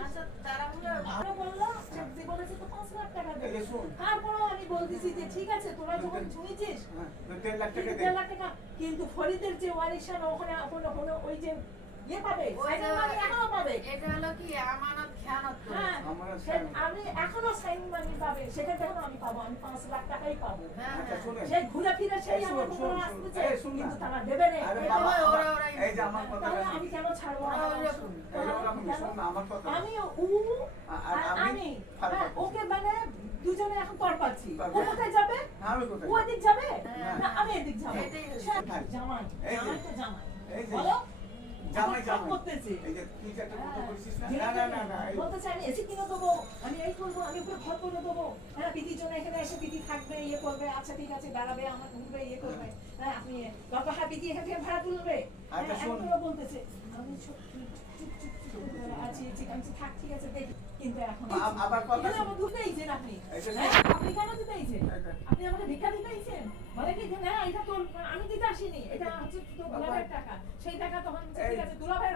আচ্ছা তারা বললো যে বলেছে তো 5 লাখ টাকা দেবে। তারপরেও আমি বলতেছি যে ঠিক আছে তোরা যখন শুনেছিস 1.5 লাখ টাকা 1.5 লাখ টাকা, কিন্তু ফরিদের যে ওয়ারিশান ওখানে হলো ওই যে ইয়ে পাবে, সাইন মানি এখনো পাবে। এটা হলো কি আমানত খেয়ানত করে। হ্যাঁ, আমানত আমি এখনো সাইন মানি পাবে, সেটা যখন আমি পাবো, আমি 5 লাখ টাকাই পাবো। হ্যাঁ, আচ্ছা শুনেন, সেই ঘুরে ফিরে সেই আমার উপরে আসতেছে, কিন্তু তারা দেবে না। আরে এই বাবা, ওরা এই যে আমার কথা তাহলে আমি কেন ছাড়বো? শোন না আমার কথা। আমি ও আর আর আমি ফারুক হ্যাঁ, আছি। ওকে মানে দুজনে এখন তর পাচ্ছি। ও পারবে। কোথায় যাবে? আমি কোথায় ও এদিক যাবে হ্যাঁ। না আমি এদিক যাবো? এটাই হচ্ছে। সে জামাই, এই যে, জামাই তো জামাই। এই যে, বলো জামাই এখন জামাই করতেছি। এই যে তুই যে একটা কথা বলছিস না, যে- না না না এই- বলতেছে আমি এসি কিনে দেবো, আমি এই করবো, আমি উপরে ঘর করে দেবো। হ্যাঁ, পিতির জন্য এখানে এসে পিতি থাকবে, ইয়ে করবে, আচ্ছা ঠিক আছে দাঁড়াবে, আমার ঘুরবে, ইয়ে করবে। হ্যাঁ, আপনি বাবা হ্যাঁ পিতি এখান থেকে ভাড়া তুলবে। আচ্ছা, হ্যাঁ, শোন। এমন করে বলতেছে। আমি চুপ করে আছি, ঠিক আছে, থাক, ঠিক আছে, দেখি। কিন্তু এখন আবার কথা এখানে শোন। আমার দুধ দিয়েছেন আপনি। এটা হ্যাঁ, আপনি কেন দিতে দিয়েছেন? এটা- আপনি আমাকে ভিক্ষা দিতে দিয়েছেন? বলে কি যে, না এটা তোর, আমি দিতে আসিনি, এটা হচ্ছে তোর দুলাভাইয়ের টাকা। সেই টাকা তখন ঠিক আছে দুলাভাই